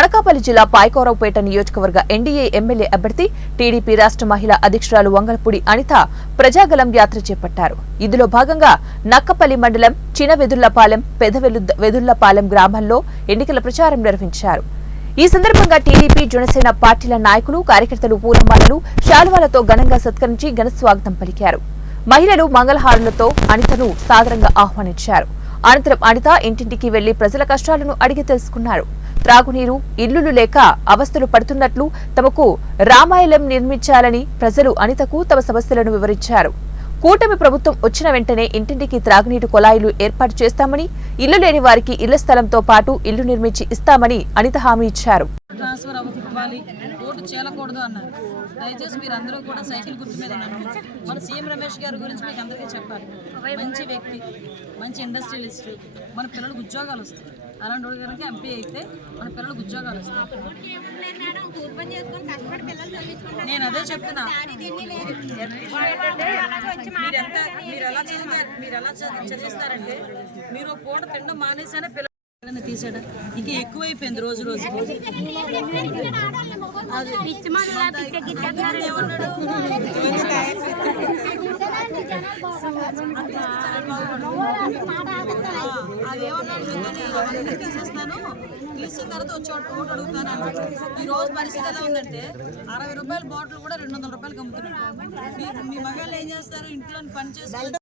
అనకాపల్లి జిల్లా పాయకరావుపేట నియోజకవర్గ NDA MLA అభ్యర్థి టీడీపీ రాష్ట్ర మహిళా అధ్యక్షురాలు వంగలపూడి అనిత ప్రజాగలం యాత్ర చేపట్టారు. ఇందులో భాగంగా నక్కపల్లి మండలం చినవెదుళ్లపాలెం, పెదవెదుళ్లపాలెం గ్రామాల్లో ఎన్నికల ప్రచారం నిర్వహించారు. ఈ సందర్భంగా టీడీపీ, జనసేన పార్టీల నాయకులు, కార్యకర్తలు పూలమాలలు, శాలువాలతో ఘనంగా సత్కరించి ఘనస్వాగతం పలికారు. మహిళలు మంగళహారులతో అనితను సాదరంగా ఆహ్వానించారు. అనంతరం అనిత ఇంటింటికి వెళ్లి ప్రజల కష్టాలను అడిగి తెలుసుకున్నారు. త్రాగునీరు, ఇల్లులు లేక అవస్థలు పడుతున్నట్లు, తమకు రామాయణం నిర్మించాలని ప్రజలు అనితకు తమ సమస్యలను వివరించారు. కూటమి ప్రభుత్వం వచ్చిన వెంటనే ఇంటింటికి త్రాగునీరు కొలాయిలు ఏర్పాటు చేస్తామని, ఇల్లు లేని వారికి ఇళ్ల స్థలంతో పాటు ఇల్లు నిర్మించి ఇస్తామని అనిత హామీ ఇచ్చారు. ట్రాన్స్ఫర్ అవ్వాలి, ఓటు చేయకూడదు అన్నారు. దయచేసి మీరు అందరూ కూడా సైకిల్ గుర్తు మీద ఉన్నారు. మన సీఎం రమేష్ గారి గురించి మీకు అందరికీ చెప్పాలి. మంచి వ్యక్తి, మంచి ఇండస్ట్రియలిస్ట్, మన పిల్లలకు ఉద్యోగాలు వస్తాయి. అలాంటి వాడి కనుక ఎంపీ అయితే మన పిల్లలకు ఉద్యోగాలు వస్తాయి. నేను అదే చెప్తున్నా, మీరు ఎలా చదివిస్తారంటే, మీరు పూట తినడం మానేసానే పిల్లలు తీసాడు. ఇంకా ఎక్కువైపోయింది రోజు రోజు. తీసేస్తాను, తీసిన తర్వాత వచ్చి ఓటు అడుగుతాను అన్నాడు. ఈ రోజు పరిస్థితి ఎలా ఉందంటే 60 రూపాయల బాటిల్ కూడా 200 రూపాయలకి అమ్ముతున్నాడు. మీ మగాళ్ళు ఏం చేస్తారు? ఇంట్లో పని చేసుకుంటారు.